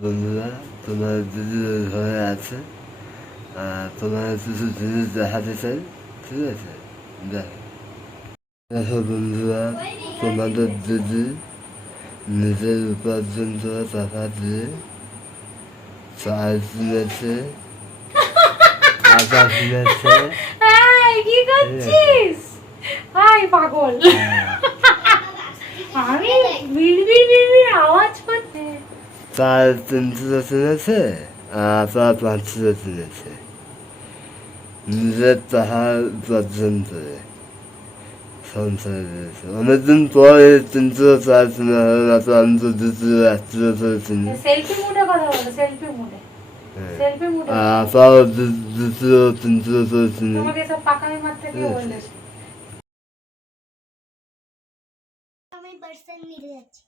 বন্ধুরা তোমার দিদির ঘরে আছে। তোমার কিছু জিনিস দেখাতে চাই ঠিক আছে? দেখো। বন্ধুরা তোমাদের দিদি নিজের উপার্জন করা টাকা দিয়ে চাল কিনেছে আটা কিনেছে এই, কি করছিস? হাই পাগল। আমি আওয়াজ করছে চাল তিন কিলো আর আটা পাঁচ কিলো কিনেছে নিজের টাকা উপার্জন করে সংসার দিয়েছে অনেকদিন পরে তিন কিলো চাল কিনে হলো না তো আমি তো দু কিলো এক কিলো করে কিনি সেলফি মুডে কথা বলো সেলফি মুডে হ্যাঁ। সেলফি মুডে আর আটাও দু দু কিলো তিন কিলো করে কিনি তোমাকে সব পাকামি মারতে কে বলেছে আমি পার্সেল নিতে যাচ্ছি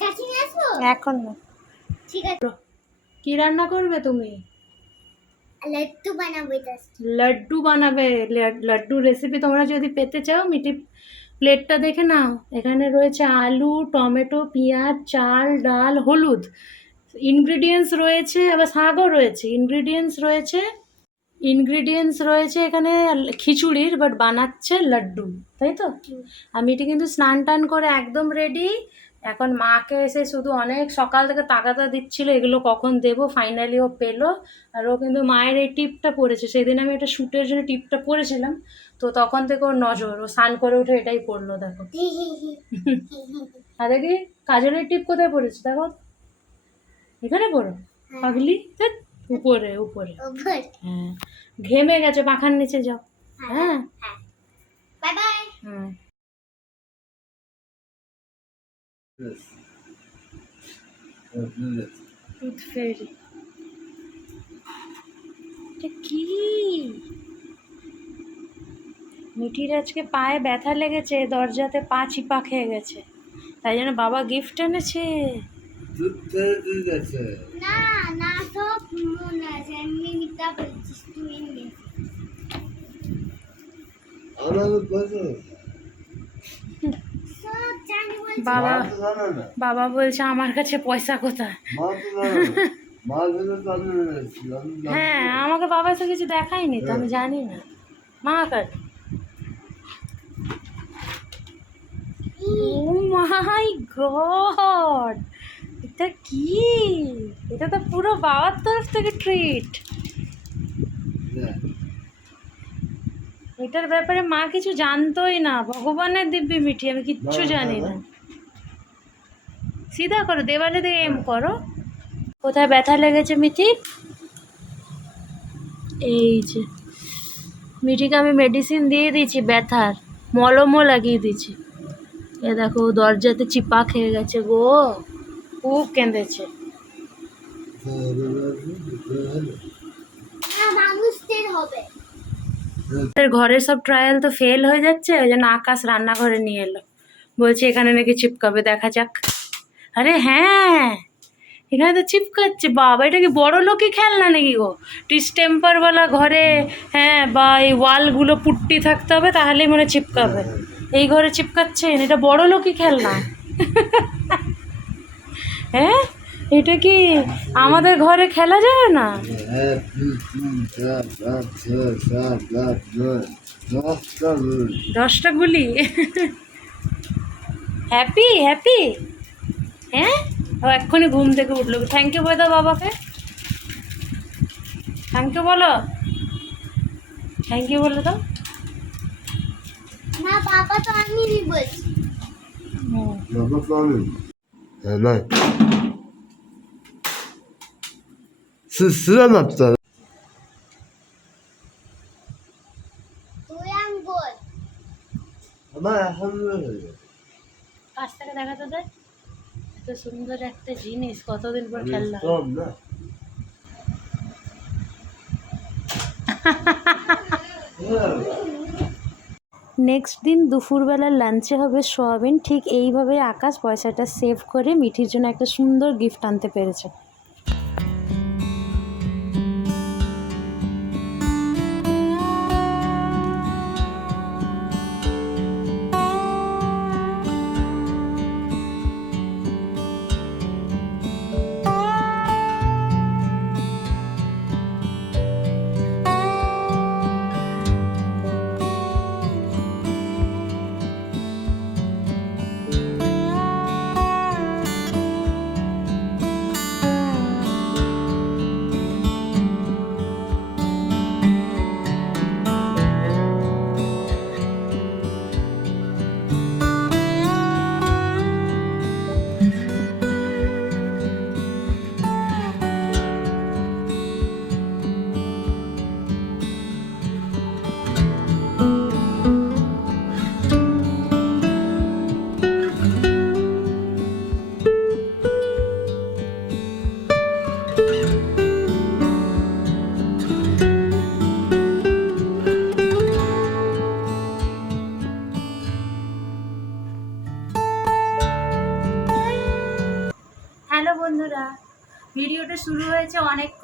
কাছে নিয়ে আসব এখন না ঠিক আছে। কি রান্না করবে তুমি? লাড্ডু বানাবো এটা লাড্ডু বানাবে। লাড্ডু রেসিপি তোমরা যদি পেতে চাও মিটি প্লেটটা দেখে নাও। এখানে রয়েছে আলু টমেটো পেঁয়াজ চাল ডাল হলুদ। ইনগ্রিডিয়েন্টস রয়েছে আবার শাকও রয়েছে। ইনগ্রিডিয়েন্টস রয়েছে ইনগ্রিডিয়েন্টস রয়েছে এখানে খিচুড়ির বাট বানাচ্ছে লাড্ডু তাই তো? আর মিটি কিন্তু স্নান টান করে একদম রেডি এখন মাকে এসে শুধু অনেক সকাল থেকে তাকাতা দিচ্ছিল এগুলো কখন দেবো? ফাইনালি ও পেল। আর ও কিন্তু মায়ের এই টিপটা পড়েছে। সেদিন আমি একটা শ্যুটের জন্য টিপটা পরেছিলাম তো তখন থেকে ওর নজর ও স্নান করে উঠে এটাই পড়ল দেখো। আর দেখি কাজলের টিপ কোথায় পড়েছে দেখো। এখানে পড়ো। পাগলি? উপরে উপরে। হ্যাঁ। ঘেমে গেছে পাখার নিচে যাও। হ্যাঁ হ্যাঁ। টুথ ফেরি এটা কি? মিঠির আজকে পায়ে ব্যথা লেগেছে দরজাতে পা চিপা খেয়ে গেছে। তাই জন্য বাবা গিফট এনেছে। না না সব মনে আছে আমি মিথ্যা বলছিস তুই নে আমাকে বাবা বাবা বলছে আমার কাছে পয়সা কোথায়? হ্যাঁ আমাকে বাবা তো কিছু দেখায়নি তো আমি জানি না। মা কাট ও মাই গড! এটা কি? এটা তো পুরো বাবার তরফ থেকে ট্রিট এটার ব্যাপারে মা কিছু জানতোই না। ভগবানের দিব্যি মিঠি আমি কিচ্ছু জানি না। সিধা করো দেওয়ালে দিয়ে এম করো। কোথায় ব্যথা লেগেছে মিঠি? এই যে। মিঠিকে আমি মেডিসিন দিয়ে দিয়েছি ব্যথার মলমও লাগিয়ে দিয়েছি। এ দেখো দরজাতে চিপা খেয়ে গেছে গো। খুব কেঁদেছে। আমাদের ঘরের সব ট্রায়াল তো ফেল হয়ে যাচ্ছে ওই জন্য আকাশ রান্নাঘরে নিয়ে এলো। বলছে এখানে নাকি চিপকাবে দেখা যাক। আরে হ্যাঁ এখানে তো চিপকাচ্ছে বাবা এটা কি বড় লোকই খেলনা নাকি গো ডিস্টেম্পারওয়ালা ঘরে হ্যাঁ বা এই ওয়ালগুলো পুট্টি থাকতে হবে তাহলেই মনে চিপকাবে এই ঘরে চিপকাচ্ছেন এটা বড় লোকই খেলনা হ্যাঁ এটা কি আমাদের ঘরে খেলা যাবে না দশটা গুলি হ্যাপি হ্যাপি হ্যাঁ? ও এক্ষুনি ঘুম থেকে উঠল। থ্যাংক ইউ বলে দাও বাবাকে। থ্যাংক ইউ বলো। থ্যাংক ইউ বলে দাও না বাবা তো আমি বলছি। yaptı. Ama elhamdülillah. এত সুন্দর একটা জিনিস কতদিন পর খেললাম? নেক্সট দিন দুপুরবেলার লাঞ্চে হবে সোয়াবিন ঠিক এইভাবে আকাশ পয়সাটা সেভ করে মিঠির জন্য একটা সুন্দর গিফট আনতে পেরেছে।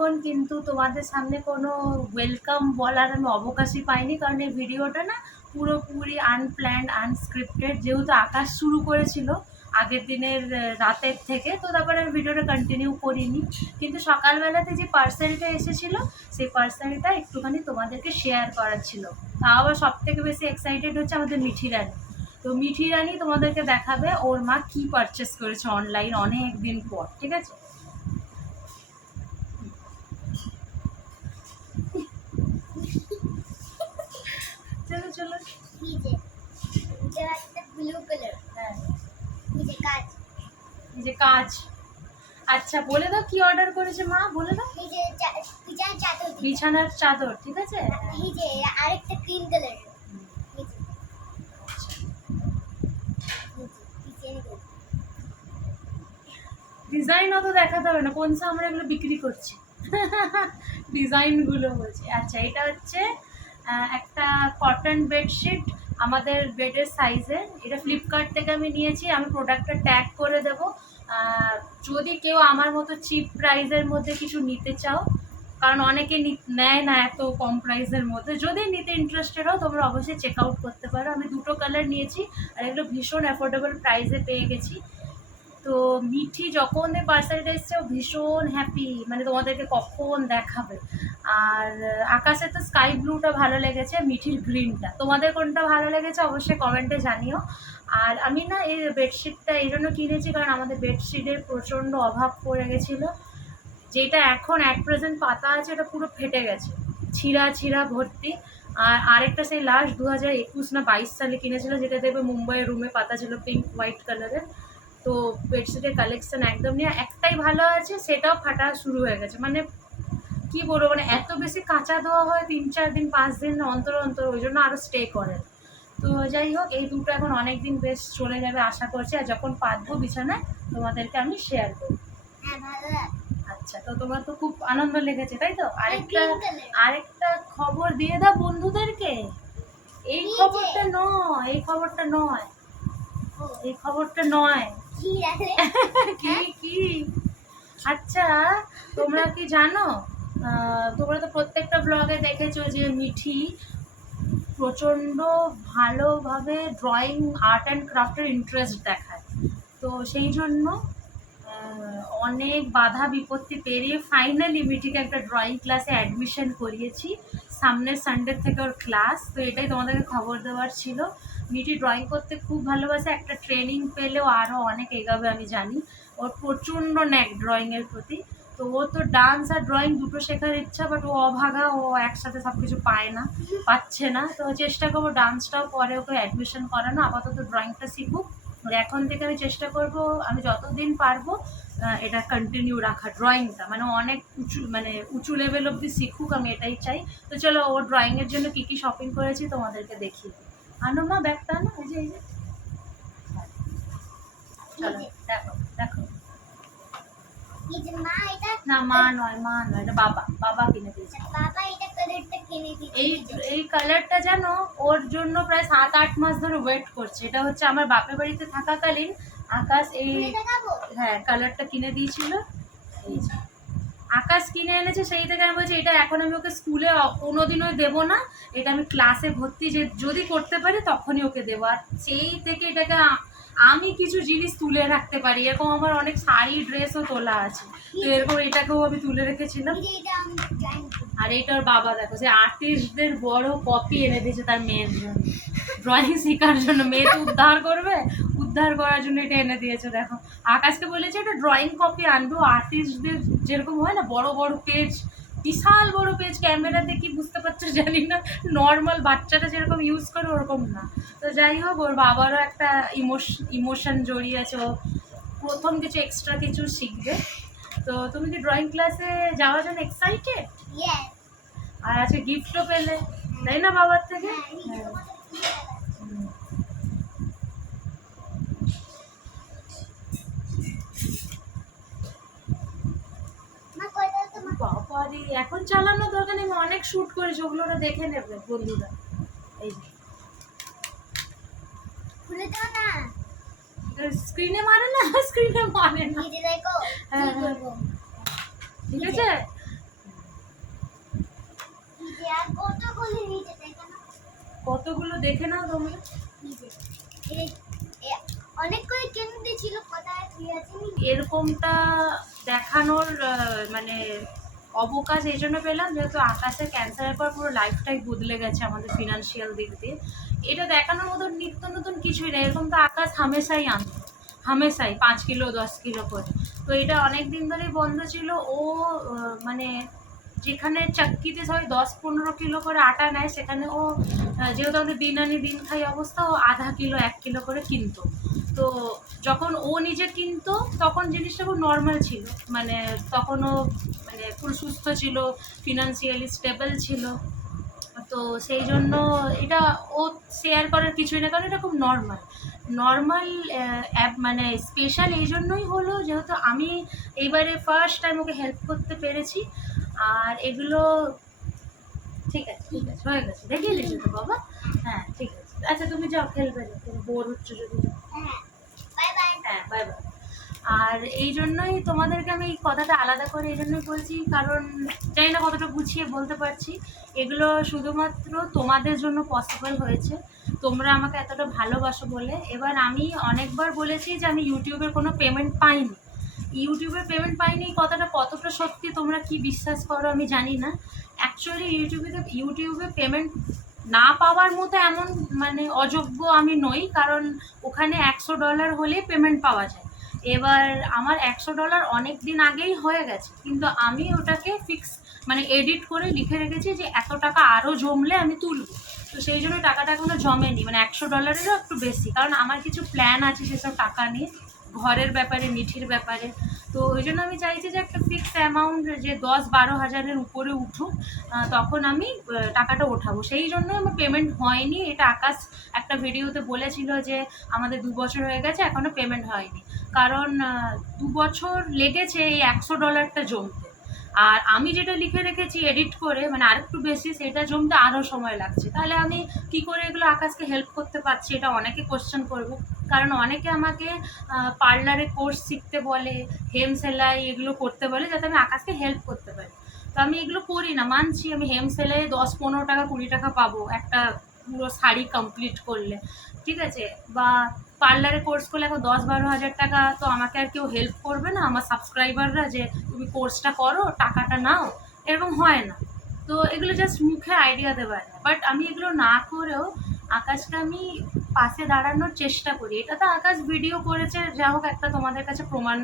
অনেকক্ষণ কিন্তু তোমাদের সামনে কোনো ওয়েলকাম বলার আমি অবকাশই পাইনি, কারণ এই ভিডিওটা না পুরোপুরি আনপ্ল্যান্ড আনস্ক্রিপ্টেড যেহেতু আকাশ শুরু করেছিল আগের দিনের রাতের থেকে, তো তারপরে আমি ভিডিওটা কন্টিনিউ করিনি। কিন্তু সকালবেলাতে যে পার্সেলটা এসেছিল, সেই পার্সেলটা একটুখানি তোমাদেরকে শেয়ার করার ছিল। তাও আবার সব থেকে বেশি এক্সাইটেড হচ্ছে আমাদের মিঠি রানী। তো মিঠি রানী তোমাদেরকে দেখাবে, ওর মা কি পারচেস করেছে অনলাইন অনেক দিন পর, ঠিক আছে? চলো। এই যে এটা একটা ব্লু কালার হ্যাঁ এই যে কাজ। এই যে কাজ। আচ্ছা বলে দাও কি অর্ডার করেছে মা? বলে দাও। এই যে বিছানার চাদর বিছানার চাদর ঠিক আছে? এই যে আরেকটা গ্রিন কালার। ডিজাইন অত দেখাতে হবে না। কোন আমরা এগুলো বিক্রি করছি? ডিজাইনগুলো বলছি। আচ্ছা এটা হচ্ছে একটা কটন বেডশিট আমাদের বেডের সাইজের এটা ফ্লিপকার্ট থেকে আমি নিয়েছি আমি প্রোডাক্টটা ট্যাগ করে দেব। যদি কেউ আমার মতো চিপ প্রাইজের মধ্যে কিছু নিতে চাও কারণ অনেকে নি- নেয় না এত কম প্রাইসের মধ্যে যদি নিতে ইন্টারেস্টেড হও তোমরা অবশ্যই চেক আউট করতে পারো। আমি দুটো কালার নিয়েছি আর এগুলো ভীষণ অ্যাফোর্ডেবল প্রাইসে পেয়ে গেছি। তো মিঠি যখন এই পার্সেলটা এসছে ও ভীষণ হ্যাপি মানে তোমাদেরকে কখন দেখাবে। আর আহ, আকাশের তো স্কাই ব্লুটা ভালো লেগেছে মিঠির গ্রিনটা তোমাদের কোনটা ভালো লেগেছে অবশ্যই কমেন্টে জানিও। আর আমি না এই বেডশিটটা এই জন্য কিনেছি কারণ আমাদের বেডশিটের প্রচণ্ড অভাব পড়ে গেছিল। যেটা এখন অ্যাট প্রেজেন্ট পাতা আছে ওটা পুরো ফেটে গেছে। ছিঁড়া ছিঁড়া ভর্তি। আর আরেকটা সেই লাস্ট দু হাজার একুশ না বাইশ সালে কিনেছিল যেটা দেখবে মুম্বাইয়ের রুমে পাতা ছিল পিঙ্ক হোয়াইট কালারের তো বেডশিটের কালেকশন একদম নিয়ে একটাই ভালো আছে সেটাও ফাটা শুরু হয়ে গেছে। মানে কি বলব মানে এত বেশি কাঁচা দেওয়া হয় তিন চার দিন পাঁচ দিন অন্তর অন্তর ওই জন্য আরও স্টে করে। তো যাই হোক এই দুটো এখন অনেক দিন বেশ চলে যাবে আশা করছি আর যখন পাতবো বিছানায় তোমাদেরকে আমি শেয়ার করব। হ্যাঁ আচ্ছা তো তোমার তো খুব আনন্দ লেগেছে তাই তো? আরেকটা green আরেকটা খবর দিয়ে দাও বন্ধুদেরকে। এই খবরটা নয় এই খবরটা নয়। এই খবরটা নয়। কি কি আচ্ছা তোমরা কি জানো? তোমরা তো প্রত্যেকটা ব্লগে দেখেছ যে মিঠি প্রচণ্ড ভালোভাবে ড্রয়িং আর্ট অ্যান্ড ক্রাফটের ইন্টারেস্ট দেখায়। তো সেই জন্য অনেক বাধা বিপত্তি পেরিয়ে ফাইনালি মিটিকে একটা ড্রয়িং ক্লাসে অ্যাডমিশন করিয়েছি। সামনের সানডে থেকে ওর ক্লাস তো এটাই তোমাদেরকে খবর দেওয়ার ছিল। মিঠি ড্রয়িং করতে খুব ভালোবাসে, একটা ট্রেনিং পেলেও আরও অনেক এগাবে আমি জানি। ওর প্রচণ্ড ন্যাক ড্রয়িংয়ের প্রতি। তো ও তো ডান্স আর ড্রয়িং দুটো শেখার ইচ্ছা বাট ও অভাগা, ও একসাথে সব কিছু পায় না, পাচ্ছে না। তো চেষ্টা করব ডান্সটাও পরে ওকে অ্যাডমিশন করানো। আপাতত ড্রয়িংটা শিখুক। এখন থেকে আমি চেষ্টা করব, আমি যতদিন পারব এটা কন্টিনিউ রাখা ড্রয়িংটা মানে অনেক উঁচু মানে উঁচু লেভেল অব্দি শিখুক, আমি এটাই চাই। তো চলো, ও ড্রয়িংয়ের জন্য কী কী শপিং করেছি তোমাদেরকে দেখি আনো মা ব্যাগটা আনো এই যে এই যে। চলো, দেখো দেখো। না মা নয় মা নয় এটা বাবা বাবা কিনে দিয়েছে। বাবা এটা কালারটা কিনে দিয়েছে। এই এই কালারটা যেন ওর জন্য প্রায় সাত আট মাস ধরে ওয়েট করছে। এটা হচ্ছে আমার বাপের বাড়িতে থাকাকালীন আকাশ এই হ্যাঁ কালারটা কিনে দিয়েছিল। এই যে। আকাশ কিনে এনেছে সেই থেকে আমি বলছি এটা এখন আমি ওকে স্কুলে কোনোদিনও দেবো না। এটা আমি ক্লাসে ভর্তি যে যদি করতে পারি তখনই ওকে দেবো। আর সেই থেকে এটাকে আমি কিছু জিনিস তুলে রাখতে পারি। এরকম আমার অনেক শাড়ি ড্রেসও তোলা আছে। তো এরকম এটাকেও আমি তুলে রেখেছিলাম। আর এইটার বাবা দেখো যে আর্টিস্টদের বড় কপি এনে দিয়েছে তার মেয়ের জন্য। ড্রয়িং শেখার জন্য। মেয়ে তো উদ্ধার করবে উদ্ধার করার জন্য এটা এনে দিয়েছে দেখো। আকাশকে বলেছে এটা ড্রয়িং কপি আনব। আর্টিস্টদের যেরকম হয় না বড় বড় পেজ বিশাল বড় পেজ ক্যামেরাতে কি বুঝতে পারছ জানি না। নর্মাল বাচ্চাটা যেরকম ইউজ করে ওরকম না। তো যাই হোক ওর বাবারও একটা ইমোশন ইমোশন জড়িয়ে আছে। ও প্রথম কিছু এক্সট্রা কিছু শিখবে। তো তুমি কি ড্রয়িং ক্লাসে যাওয়ার জন্য এক্সাইটেড আর আজকে গিফটও পেলে। তাই না বাবার থেকে? তোমার এখন চালানো দরকার নেই আমি অনেক শ্যুট করেছি ওগুলো ওরা দেখে নেবে বন্ধুরা। এই খুলে দাও না। স্ক্রিনে মারে না? স্ক্রিনে মারে না। হ্যাঁ, হ্যাঁ। ঠিক আছে? কতগুলো দেখো না। কতগুলো দেখে নাও তোমরা। এ- অনেক করে কিনে দিয়েছিল কোথায়? এরকমটা দেখানোর মানে অবকাশ এই জন্য পেলাম, যেহেতু আকাশের ক্যান্সারের পর পুরো লাইফটাই বদলে গেছে আমাদের ফিনান্সিয়াল দিক দিয়ে। এটা দেখানোর মতো নিত্য নতুন কিছুই নেই, এরকম তো আকাশ হামেশাই আনতো হামেশাই পাঁচ কিলো, দশ কিলো করে। তো এটা অনেক দিন ধরেই বন্ধ ছিল, ও মানে যেখানে চাক্কিতে সবাই দশ পনেরো কিলো করে আটা নেয়, সেখানে ও যেহেতু আমাদের দিন আনি দিন খাই অবস্থা, ও আধা কিলো, এক কিলো করে কিনতো। তো যখন ও নিজে কিনতো, তখন জিনিসটা খুব নর্মাল ছিল। মানে তখন ও মানে পুরো সুস্থ ছিল ফিনান্সিয়ালি স্টেবল ছিল। তো সেই জন্য এটা ও শেয়ার করার কিছুই না, কারণ এটা খুব নর্মাল নর্মাল অ্যাপ মানে স্পেশাল এই জন্যই হলো যেহেতু আমি এইবারে ফার্স্ট টাইম ওকে হেল্প করতে পেরেছি। আর এগুলো ঠিক আছে ঠিক আছে, হয়ে গেছে। দেখিয়ে দিয়েছ তো বাবা? হ্যাঁ ঠিক আছে। আচ্ছা তুমি যাও, খেলবে যাও তুমি বোর হচ্ছে যদি। হ্যাঁ হ্যাঁ আর এই জন্যই তোমাদেরকে আমি এই কথাটা আলাদা করে এই জন্যই বলছি, কারণ জানি না কতটা গুছিয়ে বলতে পারছি। এগুলো শুধুমাত্র তোমাদের জন্য পসিবল হয়েছে। তোমরা আমাকে এতটা ভালোবাসো বলে। এবার আমি অনেকবার বলেছি যে আমি ইউটিউবের কোনো পেমেন্ট পাইনি। ইউটিউবের পেমেন্ট পাইনি, এই কথাটা কতটা সত্যি তোমরা কি বিশ্বাস করো আমি জানি না। অ্যাকচুয়ালি ইউটিউবে ইউটিউবে পেমেন্ট না পাওয়ার মতো এমন মানে অযোগ্য আমি নই, কারণ ওখানে একশো ডলার হলে পেমেন্ট পাওয়া যায়। এবার আমার একশো ডলার অনেক দিন আগেই হয়ে গেছে, কিন্তু আমি ওটাকে ফিক্স মানে এডিট করে লিখে রেখেছি যে এত টাকা আরও জমলে আমি তুলব। তো সেই জন্য টাকাটা এখনও জমেনি মানে একশো ডলারেরও একটু বেশি, কারণ আমার কিছু প্ল্যান আছে সেসব টাকা নিয়ে। ঘরের ব্যাপারে, মিঠির ব্যাপারে। তো ওই জন্য আমি চাইছি যে একটা ফিক্সড অ্যামাউন্ট যে দশ বারো হাজারের উপরে উঠুক তখন আমি টাকাটা ওঠাবো। সেই জন্য আমার পেমেন্ট হয়নি। এটা আকাশ একটা ভিডিওতে বলেছিল যে আমাদের দু বছর হয়ে গেছে এখনও পেমেন্ট হয়নি। কারণ দু বছর লেগেছে এই একশো ডলারটা জমতে। আর আমি যেটা লিখে রেখেছি এডিট করে মানে আরেকটু বেশি, সেটা জমতে আরও সময় লাগছে। তাহলে আমি কি করে এগুলো আকাশকে হেল্প করতে পারছি, এটা অনেকে কোশ্চেন করবে। কারণ অনেকে আমাকে পার্লারে কোর্স শিখতে বলে হেম সেলাই এগুলো করতে বলে, যাতে আমি আকাশকে হেল্প করতে পারি। তো আমি এগুলো করি না, মানছি আমি হেম সেলাই দশ পনেরো টাকা, কুড়ি টাকা পাবো একটা পুরো শাড়ি কমপ্লিট করলে। ঠিক আছে? বা পার্লারে কোর্স করলে এখন দশ বারো হাজার টাকা, তো আমাকে আর কেউ হেল্প করবে না? আমার সাবস্ক্রাইবাররা যে, তুমি কোর্সটা করো, টাকাটা নাও। এরকম হয় না। তো এগুলো জাস্ট মুখে আইডিয়া দেওয়া যায়। বাট আমি এগুলো না করেও আকাশকে আমি পাশে দাঁড়ানোর চেষ্টা করি। এটা তো আকাশ ভিডিও করেছে যা হোক একটা তোমাদের কাছে প্রমাণ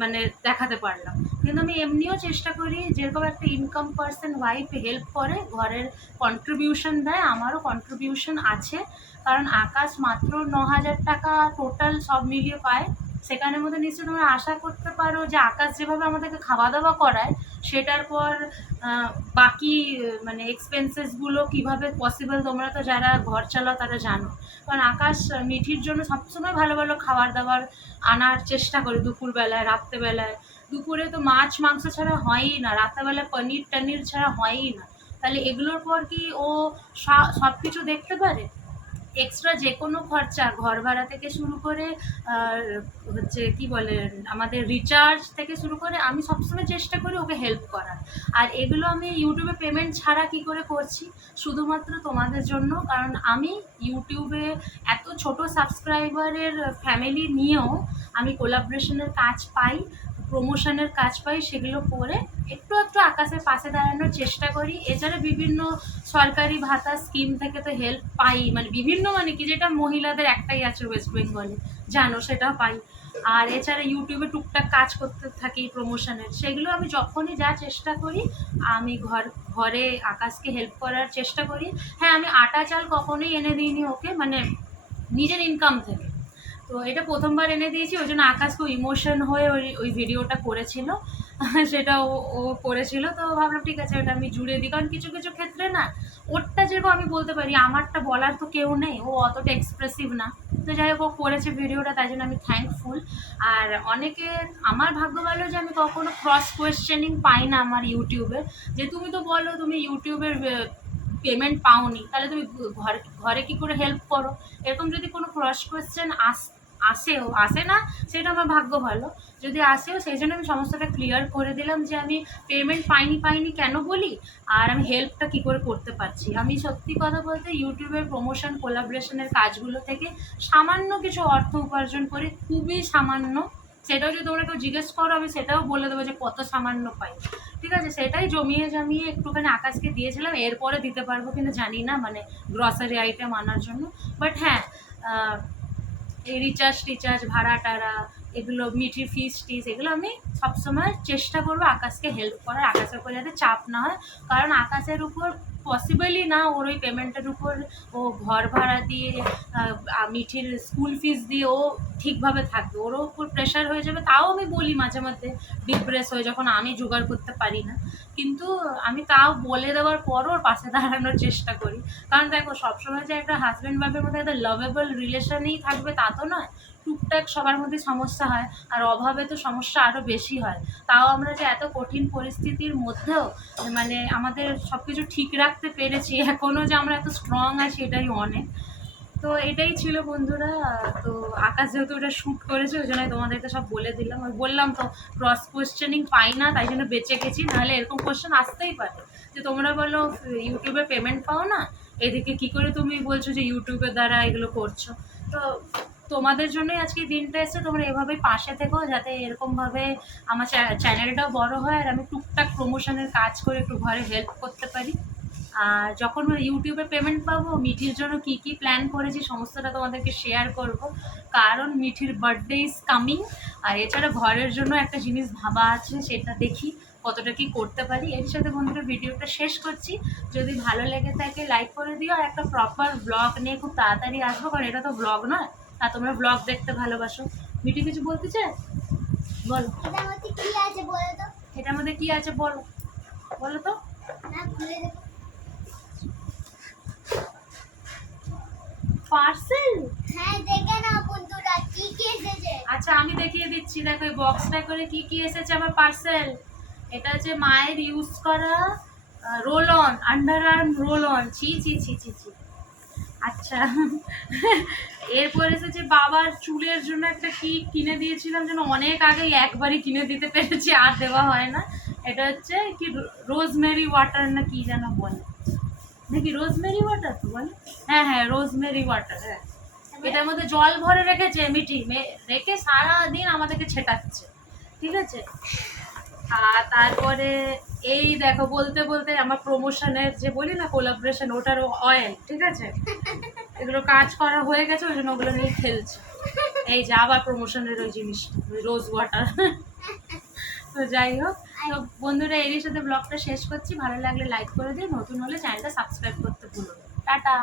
মানে দেখাতে পারলাম। কিন্তু আমি এমনিও চেষ্টা করি যেরকম একটা ইনকাম পার্সন ওয়াইফ হেল্প করে, ঘরের কন্ট্রিবিউশন দেয়, আমারও কন্ট্রিবিউশন আছে। কারণ আকাশ মাত্র ন হাজার টাকা টোটাল সব মিলিয়ে পায়। সেখানের মধ্যে নিশ্চয়ই তোমরা আশা করতে পারো যে আকাশ যেভাবে আমাদেরকে খাওয়া দাওয়া করায় সেটার পর বাকি মানে এক্সপেন্সেসগুলো কীভাবে পসিবল তোমরা তো যারা ঘর চালাও তারা জানো। কারণ আকাশ মিঠির জন্য সবসময় ভালো ভালো খাবার দাবার আনার চেষ্টা করে দুপুরবেলায়, রাত্রেবেলায়। দুপুরে তো মাছ, মাংস ছাড়া হয়ই না রাত্রেবেলা পনির টনির ছাড়া হয়ই না। তাহলে এগুলোর পর কি ও সব কিছু দেখতে পারে? এক্সট্রা যে কোনো খরচা, ঘর ভাড়া থেকে শুরু করে হচ্ছে কি বলে, আমাদের রিচার্জ থেকে শুরু করে, আমি সবসময় চেষ্টা করি ওকে হেল্প করার। আর এগুলো আমি ইউটিউবে পেমেন্ট ছাড়া কি করে করছি? শুধুমাত্র তোমাদের জন্য, কারণ আমি ইউটিউবে এত ছোট সাবস্ক্রাইবারের ফ্যামিলি নিয়েও আমি কোলাবরেশনের কাজ পাই। প্রমোশনের কাজ পাই, সেগুলো করে একটু একটু আকাশের পাশে দাঁড়ানোর চেষ্টা করি। এছাড়া বিভিন্ন সরকারি ভাতা স্কিম থেকে তো হেল্প পাই মানে বিভিন্ন মানে কি যেটা মহিলাদের একটাই আছে ওয়েস্ট বেঙ্গলে জানো সেটাও পাই। আর এছাড়া ইউটিউবে টুকটাক কাজ করতে থাকি প্রমোশনের সেগুলো আমি যখনই যা চেষ্টা করি, আমি ঘর, ঘরে আকাশকে হেল্প করার চেষ্টা করি। হ্যাঁ আমি আটা চাল কখনোই এনে দিইনি ওকে মানে নিজের ইনকাম থেকে। তো এটা প্রথমবার এনে দিয়েছি, ওই জন্য আকাশ খুব ইমোশন হয়ে ওই ওই ভিডিওটা করেছিল। সেটা ও ও করেছিল। তো ভাবলাম ঠিক আছে, ওটা আমি জুড়ে দিই। কারণ কিছু কিছু ক্ষেত্রে না, ওরটা যেরকম আমি বলতে পারি, আমারটা বলার তো কেউ নেই। ও অতটা এক্সপ্রেসিভ না। তো যাই হোক, ও করেছে ভিডিওটা তাই জন্য আমি থ্যাঙ্কফুল আর অনেকে, আমার ভাগ্য ভালো যে আমি কখনো ক্রস কোয়েশ্চেনিং পাই না আমার ইউটিউবে যে তুমি তো বলো, তুমি ইউটিউবের পেমেন্ট পাওনি। তাহলে তুমি ঘরে ঘরে কী করে হেল্প করো? এরকম যদি কোনো ক্রস কোয়েশ্চেন আস আসেও আসে না, সেটা আমার ভাগ্য ভালো। যদি আসেও, সেই জন্য আমি সমস্তটা ক্লিয়ার করে দিলাম যে আমি পেমেন্ট পাইনি পাইনি কেন বলি? আর আমি হেল্পটা কী করে করতে পারছি? আমি সত্যি কথা বলতে ইউটিউবের প্রমোশন কোলাবরেশনের কাজগুলো থেকে সামান্য কিছু অর্থ উপার্জন করি খুবই সামান্য, সেটাও যদি তোমরা কেউ জিজ্ঞেস করো, আমি সেটাও বলে দেবো যে কত সামান্য পাই। ঠিক আছে, সেটাই জমিয়ে জমিয়ে একটুখানি আকাশকে দিয়েছিলাম, এরপরে দিতে পারব কিনা জানি না মানে গ্রসারি আইটেম আনার জন্য। বাট হ্যাঁ এই রিচার্জ, টিচার্জ, ভাড়া, টাড়া, এগুলো মিঠি ফিস টিস, এগুলো আমি সবসময় চেষ্টা করব আকাশকে হেল্প করার, আকাশের উপর যাতে চাপ না হয়। কারণ আকাশের উপর পসিবলই না ওর ওই পেমেন্টের উপর ও ঘর ভাড়া দিয়ে মিঠির স্কুল ফিস দিয়ে ও ঠিকভাবে থাকবে। ওরও উপর প্রেশার হয়ে যাবে, তাও আমি বলি মাঝে মধ্যে ডিপ্রেস হয়ে যখন আমি জোগাড় করতে পারি না। কিন্তু আমি তাও বলে দেওয়ার পরও ওর পাশে দাঁড়ানোর চেষ্টা করি। কারণ দেখো, সবসময় যে একটা হাজব্যান্ড ওয়াইফের মধ্যে একটা লাভেবল রিলেশনেই থাকবে তা তো নয়। টুকটাক সবার মধ্যে সমস্যা হয় আর অভাবে তো সমস্যা আরও বেশি হয়। তাও আমরা যে এত কঠিন পরিস্থিতির মধ্যেও মানে আমাদের সব কিছু ঠিক রাখতে পেরেছি এখনও যে আমরা এত স্ট্রং আছি এটাই অনেক। তো এটাই ছিল বন্ধুরা, তো আকাশ যেহেতু ওটা শ্যুট করেছে, ওই জন্য তোমাদেরকে সব বলে দিলাম। আর বললাম তো ক্রস কোয়েশ্চেনিং পাই না, তাই জন্য বেঁচে গেছি, নাহলে এরকম কোয়েশ্চেন আসতেই পারে। যে তোমরা বলো ইউটিউবে পেমেন্ট পাও না? এদিকে কি করে তুমি বলছো যে ইউটিউবের দ্বারা এগুলো করছ? তো তোমাদের জন্যই আজকে দিনটা এসছে, তোমরা এভাবেই পাশে থেকো যাতে এরকমভাবে আমার চ্যানেলটাও বড় হয় আর আমি টুকটাক প্রমোশনের কাজ করে একটু ঘরে হেল্প করতে পারি। আর যখন ইউটিউবে পেমেন্ট পাবো, মিঠির জন্য কি কি প্ল্যান করেছি সমস্তটা তোমাদেরকে শেয়ার করব। কারণ মিঠির বার্থডে ইজ কামিং আর এছাড়া ঘরের জন্য একটা জিনিস ভাবা আছে, সেটা দেখি কতটা কি করতে পারি। এর সাথে বন্ধুরা ভিডিওটা শেষ করছি। যদি ভালো লেগে থাকে লাইক করে দিও। আর একটা প্রপার ব্লগ নিয়ে খুব তাড়াতাড়ি আসব, কারণ এটা তো ব্লগ নয়। আর তোমরা ব্লগ দেখতে ভালোবাসো। মিঠি কিছু বলতে চায়? বলো। এটার মধ্যে কি আছে বলো তো? এটার মধ্যে কি আছে বলো। বলো তো। না খুলে দেখো পার্সেল? হ্যাঁ দেখে নাও বন্ধুরা কি কি এসেছে? আচ্ছা আমি দেখিয়ে দিচ্ছি। দেখো এই বক্সটা করে কি কি এসেছে আমার পার্সেল এটা হচ্ছে মায়ের ইউজ করা roll on underarm roll on ছি ছি ছি ছি ছি। আচ্ছা। এরপর এসেছে বাবার চুলের জন্য একটা কি কিনে দিয়েছিলাম যেন অনেক আগে একবারই কিনে দিতে পেরেছি আর দেওয়া হয় না। এটা হচ্ছে কি রোজমেরি ওয়াটার না কি যেন বলে? নাকি রোজমেরি ওয়াটার তো বলে? হ্যাঁ হ্যাঁ রোজমেরি ওয়াটার। হ্যাঁ। এটার মধ্যে জল ভরে রেখেছে মিঠি। রেখে সারাদিন আমাদেরকে ছেটাচ্ছে। ঠিক আছে? আর তারপরে এই দেখো, বলতে বলতে আমার প্রমোশনের যে বলি না কোলাবরেশন ওটার অয়েল ঠিক আছে? এগুলো কাজ করা হয়ে গেছে, ওই জন্য ওগুলো নিয়ে খেলছে। এই যে আবার প্রমোশনের ওই জিনিসটা ওই রোজ ওয়াটার তো যাই হোক, তো বন্ধুরা, এরই সাথে ব্লগটা শেষ করছি। ভালো লাগলে লাইক করে দিও, নতুন হলে চ্যানেলটা সাবস্ক্রাইব করতে ভুলো টাটা।